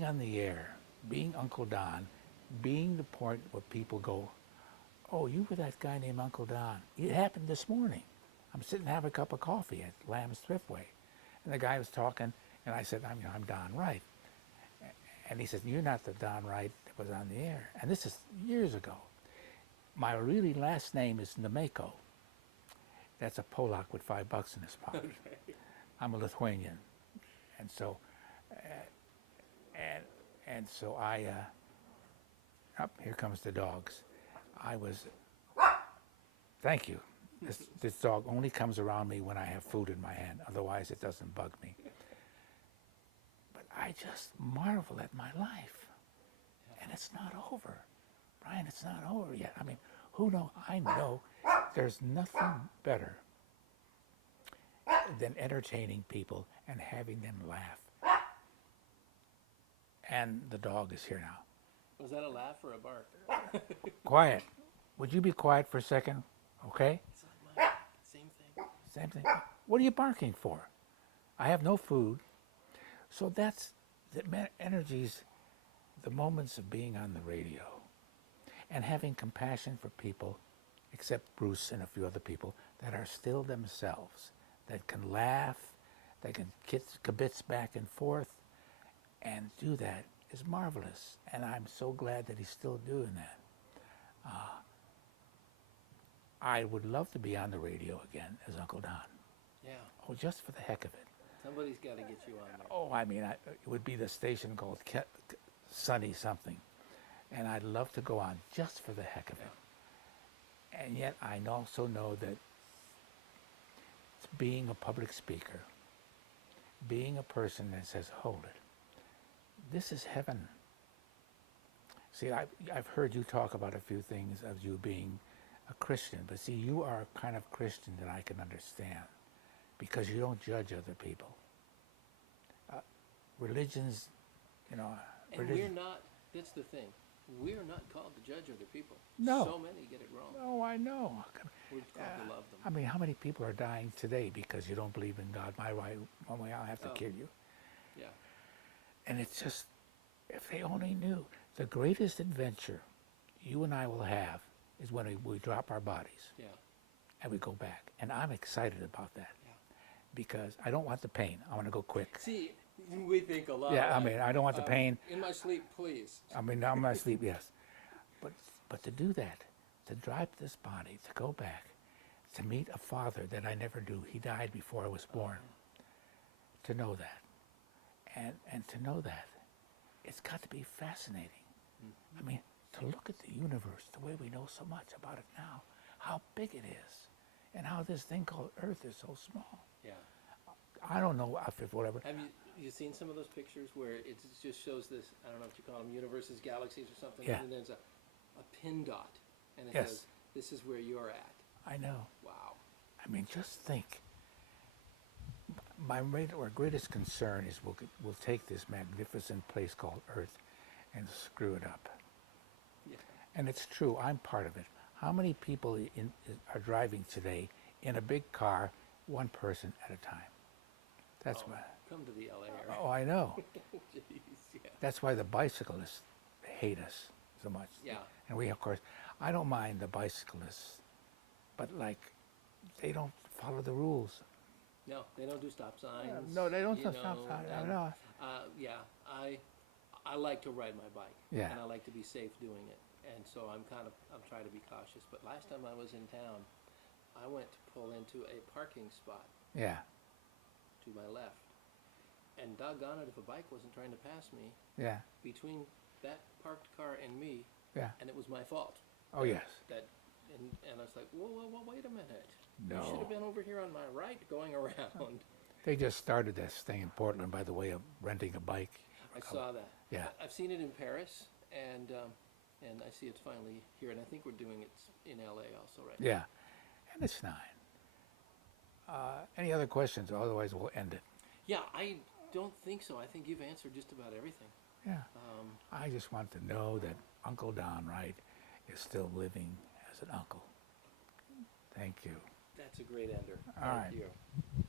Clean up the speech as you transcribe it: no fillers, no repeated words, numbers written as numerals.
being on the air, being Uncle Don, being the point where people go, oh, you were that guy named Uncle Don. It happened this morning. I'm sitting having a cup of coffee at Lamb's Thriftway. And the guy was talking, and I said, I'm Don Wright. And he said, you're not the Don Wright that was on the air. And this is years ago. My really last name is Nemeko. That's a Polak with $5 in his pocket. Okay. I'm a Lithuanian. And so, and so here comes the dogs. Thank you. This dog only comes around me when I have food in my hand. Otherwise, it doesn't bug me. But I just marvel at my life. And it's not over. Brian, it's not over yet. I mean, who knows? I know there's nothing better than entertaining people and having them laugh. And the dog is here now. Was that a laugh or a bark? Quiet. Would you be quiet for a second? Okay? It's not mine. Same thing. Same thing. What are you barking for? I have no food. So that's the energies, the moments of being on the radio and having compassion for people, except Bruce and a few other people, that are still themselves, that can laugh, that can kibitz back and forth, and do that is marvelous. And I'm so glad that he's still doing that. I would love to be on the radio again as Uncle Don. Yeah. Oh, just for the heck of it. Somebody's got to get you on there. Oh, I mean, it would be the station called Sunny something. And I'd love to go on just for the heck of it. And yet I also know that it's being a public speaker, being a person that says, hold it, this is heaven. See, I've heard you talk about a few things of you being a Christian, but see, you are a kind of Christian that I can understand because you don't judge other people. Religions, And we're not, that's the thing, we're not called to judge other people. No. So many get it wrong. Oh, I know. We're called to love them. I mean, how many people are dying today because you don't believe in God? One way I'll have to kill you. Yeah. And it's just, if they only knew, the greatest adventure you and I will have is when we drop our bodies Yeah. and we go back. And I'm excited about that Yeah. because I don't want the pain. I want to go quick. See, we think a lot. Yeah, I mean, I don't want the pain. In my sleep, please. I mean, I'm not asleep, yes. But to do that, to drive this body, to go back, to meet a father that I never knew. He died before I was born. To know that. And to know that, it's got to be fascinating. I mean, to look at the universe the way we know so much about it now, how big it is, and how this thing called Earth is so small. Yeah. I don't know if whatever. Have you seen some of those pictures where it just shows this, I don't know what you call them, universes, galaxies or something, Yeah. and there's a pin dot, and it Yes. says, this is where you're at. I know. Wow. I mean, just think. Our greatest concern is we'll take this magnificent place called Earth and screw it up. Yeah. And it's true, I'm part of it. How many people are driving today in a big car, one person at a time? That's why. Come to the LA area. Oh, I know. Jeez, yeah. That's why the bicyclists hate us so much. Yeah. And we, of course, I don't mind the bicyclists, but like, they don't follow the rules. No, they don't do stop signs. No, they don't you do stop know, signs. I and, know. Yeah, I like to ride my bike. Yeah. And I like to be safe doing it. And so I'm trying to be cautious. But last time I was in town, I went to pull into a parking spot Yeah, to my left. And doggone it, if a bike wasn't trying to pass me, yeah, between that parked car and me, yeah. and it was my fault. Oh, yes. And I was like, whoa, wait a minute. No. You should have been over here on my right going around. They just started this thing in Portland by the way of renting a bike. I saw that. Yeah. I've seen it in Paris, and I see it's finally here, and I think we're doing it in LA also right now. Yeah, and it's fine. Any other questions? Otherwise, we'll end it. Yeah, I don't think so. I think you've answered just about everything. Yeah. I just want to know that Uncle Don Wright is still living as an uncle. Thank you. That's a great ender. All Thank right. you.